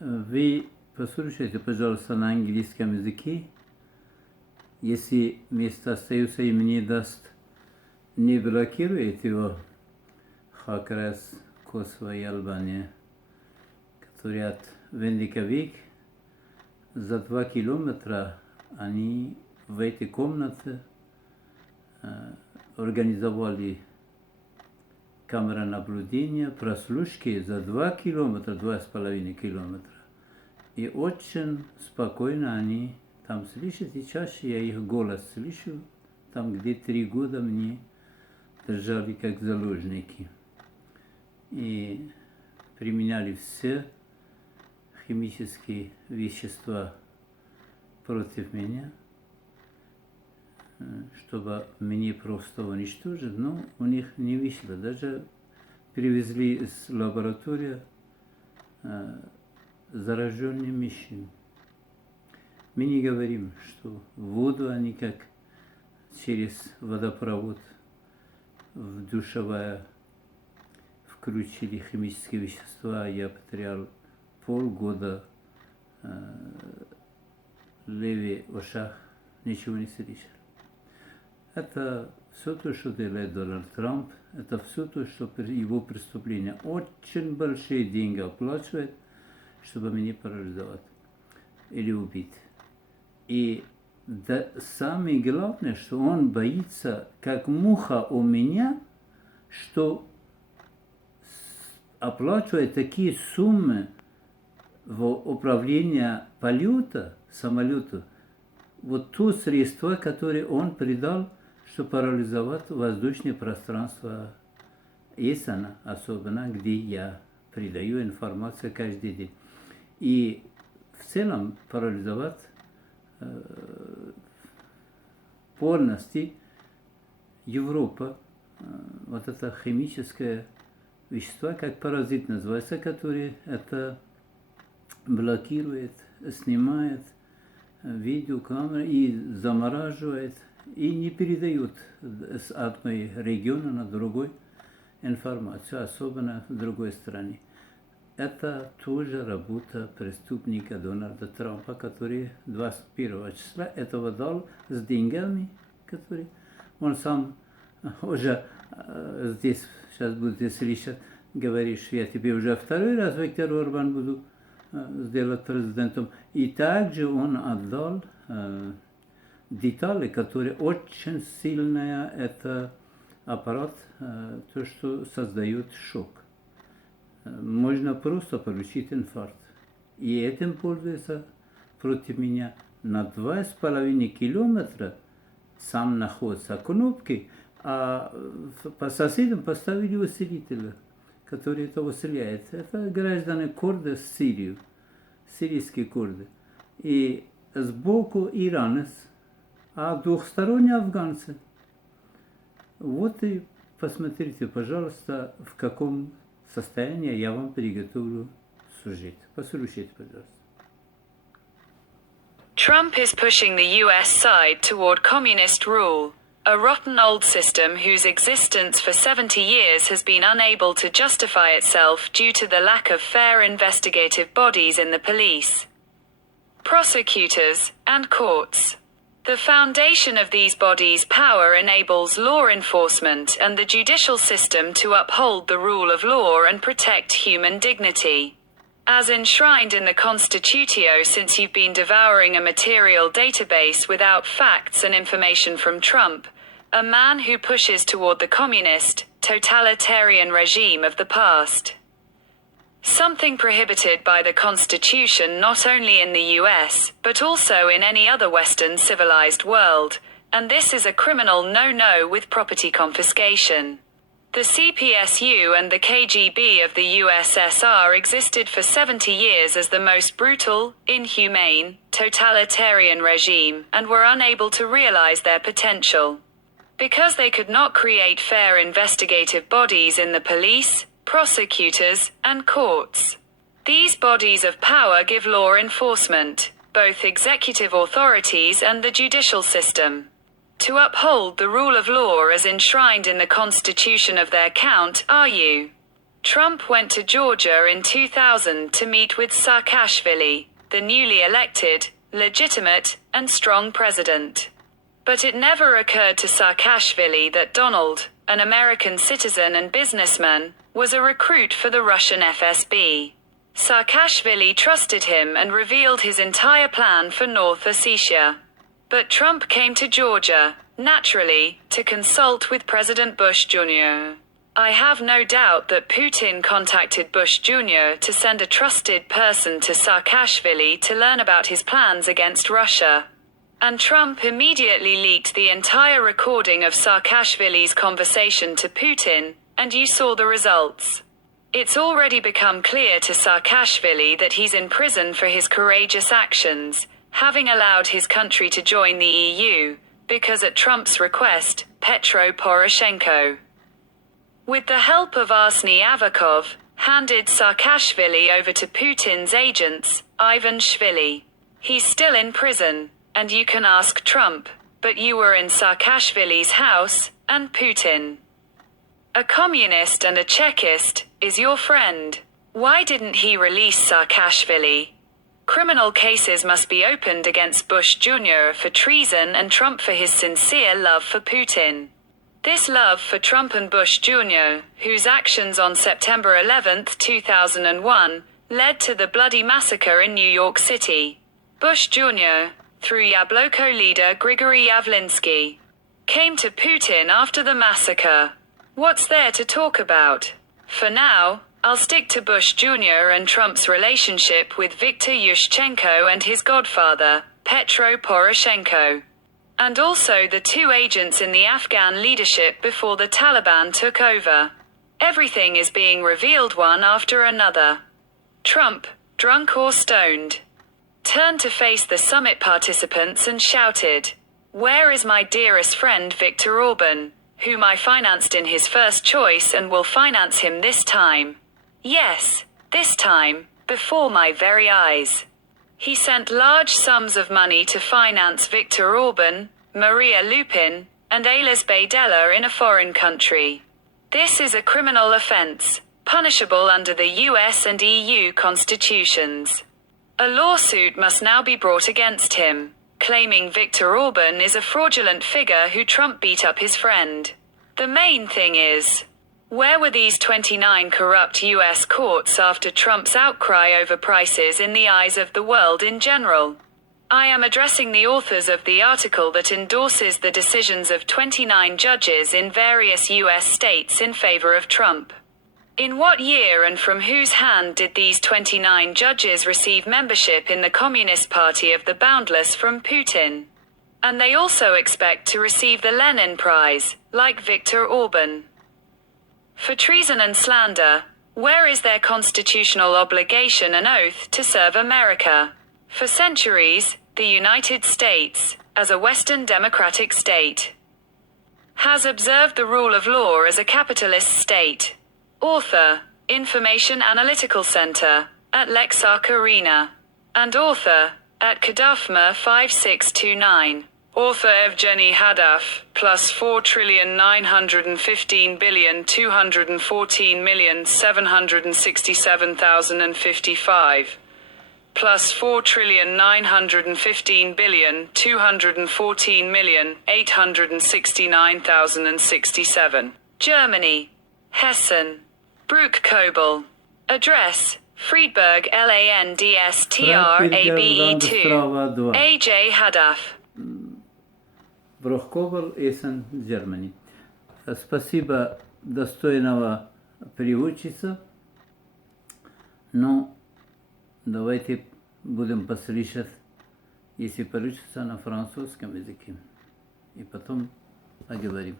Вы послушайте, пожалуйста, на английском языке. Если место остается и мне даст, не блокирует его как раз Косово и Албания, которые от Вендиковик за 2 километра они в этой комнате организовали камеры наблюдения, прослушки за 2 километра, 2,5 километра. И очень спокойно они там слышат, и чаще я их голос слышу, там где 3 года мне держали как заложники. И применяли все химические вещества против меня, чтобы меня просто уничтожить, но у них не вышло. Даже привезли из лаборатории зараженные мужчин. Мы не говорим, что воду они как через водопровод в душевая включили химические вещества. Я потерял полгода левый ушах, ничего не слышал. Это все то, что делает Дональд Трамп, это все то, что его преступление. Очень большие деньги оплачивает, чтобы меня парализовать или убить. И да, самое главное, что он боится, как муха у меня, что оплачивает такие суммы в управление полета, самолета, вот то средство, которое он придал, чтобы парализовать воздушное пространство Эссена, особенно где я придаю информацию каждый день. И в целом парализовать полностью Европа, вот это химическое вещество, как паразит называется, который это блокирует, снимает видеокамеры и замораживает, и не передает с одного региона на другой информацию, особенно в другой стране. Это тоже работа преступника Дональда Трампа, который 21 числа этого дал с деньгами, которые он сам уже здесь, сейчас будете слышать, говоришь, я тебе уже второй раз Виктор Орбан буду сделать президентом. И также он отдал детали, которые очень сильная, это аппарат, то, что создает шок. Можно просто получить инфаркт. И этим пользуется против меня на 2,5 километра. Сам находится кнопки, а по соседям поставили усилители, которые это усиляют. Это граждане курды с Сирии, сирийские курды. И сбоку иранец, а двухсторонние афганцы. Вот и посмотрите, пожалуйста, в каком состоянии я вам приготовлю сюжет. Послушайте, пожалуйста. Trump is pushing the US side toward communist rule, a rotten old system whose existence for 70 years has been unable to justify itself due to the lack of fair investigative bodies in the police, prosecutors, and courts. The foundation of these bodies' power enables law enforcement and the judicial system to uphold the rule of law and protect human dignity. As enshrined in the Constitutio, since you've been devouring a material database without facts and information from Trump, a man who pushes toward the communist, totalitarian regime of the past. Something prohibited by the Constitution not only in the US, but also in any other Western civilized world, and this is a criminal no-no with property confiscation. The CPSU and the KGB of the USSR existed for 70 years as the most brutal, inhumane, totalitarian regime, and were unable to realize their potential. Because they could not create fair investigative bodies in the police, prosecutors, and courts. These bodies of power give law enforcement, both executive authorities and the judicial system, to uphold the rule of law as enshrined in the constitution of their count, are you. Trump went to Georgia in 2000 to meet with Saakashvili, the newly elected, legitimate, and strong president. But it never occurred to Saakashvili that Donald, an American citizen and businessman, was a recruit for the Russian FSB. Saakashvili trusted him and revealed his entire plan for North Ossetia. But Trump came to Georgia, naturally, to consult with President Bush Jr. I have no doubt that Putin contacted Bush Jr. to send a trusted person to Saakashvili to learn about his plans against Russia. And Trump immediately leaked the entire recording of Saakashvili's conversation to Putin, and you saw the results. It's already become clear to Saakashvili that he's in prison for his courageous actions, having allowed his country to join the EU, because at Trump's request, Petro Poroshenko, with the help of Arseniy Avakov, handed Saakashvili over to Putin's agents, Ivan Shvili. He's still in prison, and you can ask Trump, but you were in Saakashvili's house, and Putin, a communist and a Chekist, is your friend. Why didn't he release Saakashvili? Criminal cases must be opened against Bush Jr. for treason and Trump for his sincere love for Putin. This love for Trump and Bush Jr., whose actions on September 11, 2001, led to the bloody massacre in New York City. Bush Jr., through Yabloko leader Grigory Yavlinsky, came to Putin after the massacre. What's there to talk about? For now, I'll stick to Bush Jr. and Trump's relationship with Viktor Yushchenko and his godfather, Petro Poroshenko. And also the two agents in the Afghan leadership before the Taliban took over. Everything is being revealed one after another. Trump, drunk or stoned, turned to face the summit participants and shouted, "Where is my dearest friend Viktor Orban, whom I financed in his first choice and will finance him this time? Yes, this time, before my very eyes." He sent large sums of money to finance Viktor Orban, Maria Lupin, and Ailes Baydella in a foreign country. This is a criminal offense, punishable under the US and EU constitutions. A lawsuit must now be brought against him, claiming Viktor Orban is a fraudulent figure who Trump beat up his friend. The main thing is, where were these 29 corrupt US courts after Trump's outcry over prices in the eyes of the world in general? I am addressing the authors of the article that endorses the decisions of 29 judges in various US states in favor of Trump. In what year and from whose hand did these 29 judges receive membership in the Communist Party of the Boundless from Putin? And they also expect to receive the Lenin Prize, like Viktor Orban. For treason and slander, where is their constitutional obligation and oath to serve America? For centuries, the United States, as a Western democratic state, has observed the rule of law as a capitalist state. Author, Information Analytical Center, at Lexark Arena. And author, at Kadafma 5629. Author Evgeny Hadaf, plus 4,915,214,767,055. Plus 4,915,214,869,067. Germany. Hessen. Brook Kobel. Address, Friedberg LANDSTRABE2. AJ Hadaf. Брохкобл, Эссен, Germany. Спасибо достойного переводчица. Но давайте будем послушать, если получится, на французском языке. И потом поговорим.